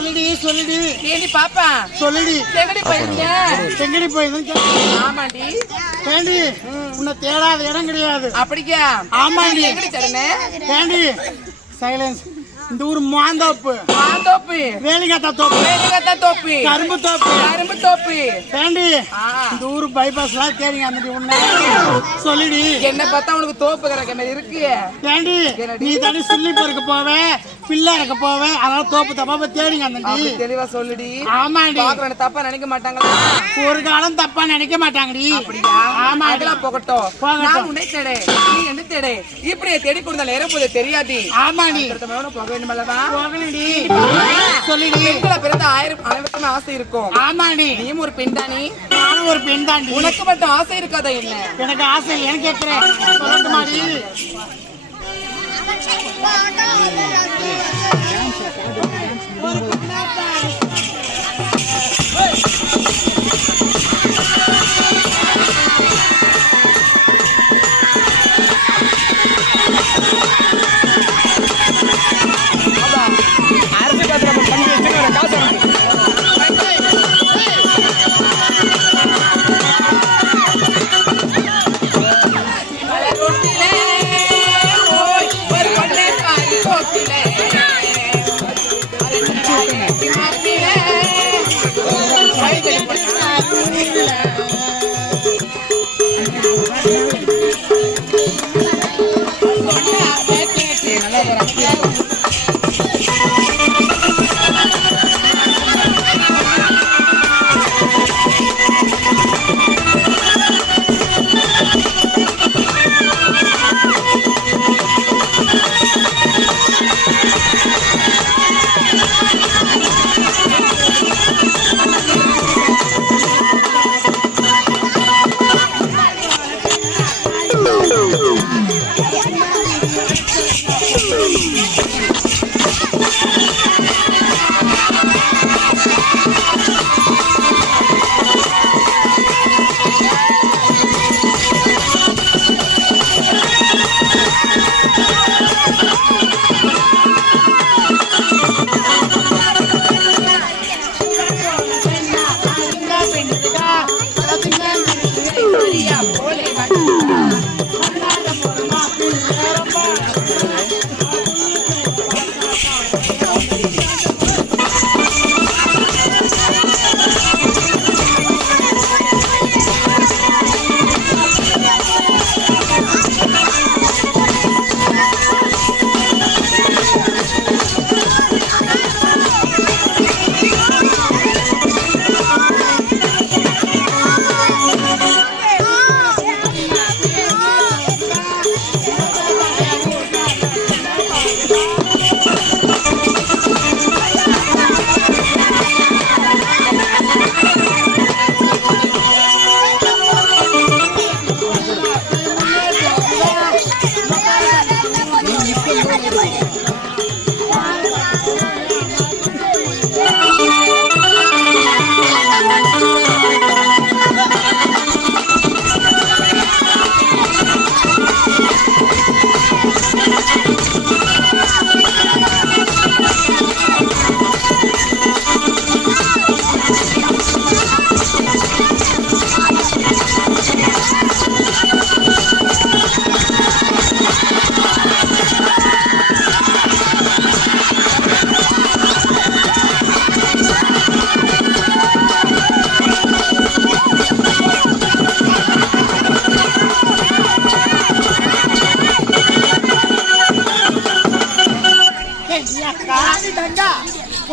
சொல்லுடி சொல்லுடி. ஏண்டி பாப்பா சொல்லுடி. எங்கடி போயிருங்க? எங்கடி போயிருந்தேன்? ஆமாண்டி. ஏண்டி உன்னை தேடாத இடம் கிடையாது. அப்படியா? ஆமாண்டி. எங்கடி தேடுனே? ஏண்டி சைலன்ஸ். இந்த ஊர் மாந்தோப்பு, மாந்தோப்பு, வேலிகத்தா தோப்பு, வேலிகத்தா தோப்பு, கரும்பு தோப்பு, கரும்பு தோப்பு. ஏண்டி இந்த ஊர் பைபாஸ்லாம் தேடிங்க அந்த உன்னை சொல்லுடி. என்ன பார்த்தா உனக்கு தோப்பு கிடக்க மாதிரி இருக்கு. ஏண்டி நீ தனி ஸ்லிப்பருக்கு போவேன், பிள்ளை இருக்க போவேன், அதனால தோப்பு தப்பா தேடிங்க அந்த. தெளிவா சொல்லுடி. ஆமாண்டி. பாக்குறேன் தப்பா நினைக்க மாட்டாங்களா? ஒரு காலம் தப்பா நினைக்க மாட்டாங்கடி. ஆமா அதெல்லாம் போகட்டும். நான் உன்னை தேடே, நீ என்ன தேடே, இப்படியே தேடி கொடுத்தாலும் ஏறப்போது தெரியாது. ஆமாண்டி. போக வேண்டுமல்லவா? போகலடி. சொல்லுடி. பெண்களை பிறந்த அனைவருக்குமே ஆசை இருக்கும். ஆமாண்டி. நீயும் ஒரு பெண் தானே? நானும் ஒரு பெண் தாண்டி. உனக்கு மட்டும் ஆசை இருக்காதா என்ன? எனக்கு ஆசை இல்லைன்னு கேட்கிறேன். சொல்லட்டுமாடி?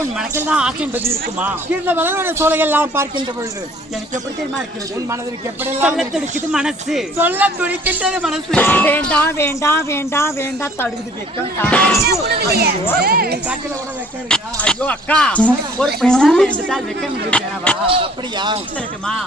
உன் மனதில் தான் ஆசை என்பது இருக்குமா? இந்த மலரோட சோலைகள் எல்லாம் பார்க்கின்ற பொழுது எனக்கு எப்படி தெரியுமா இருக்கிறது? உன் மனதிற்கு எப்படி சொல்ல துடிக்குது மனசு, சொல்ல துடிக்கின்றது மனசு. வேண்டாம் வேண்டாம் வேண்டாம் வேண்டாம் தடுக்குது வெக்கம். காட்டில கூட வெக்கம் இருக்கா? ஐயோ அக்கா, ஒரு பெண்ணா இருந்துட்டால் வெக்கம் இருக்கா? அப்படியா? இருக்குமா?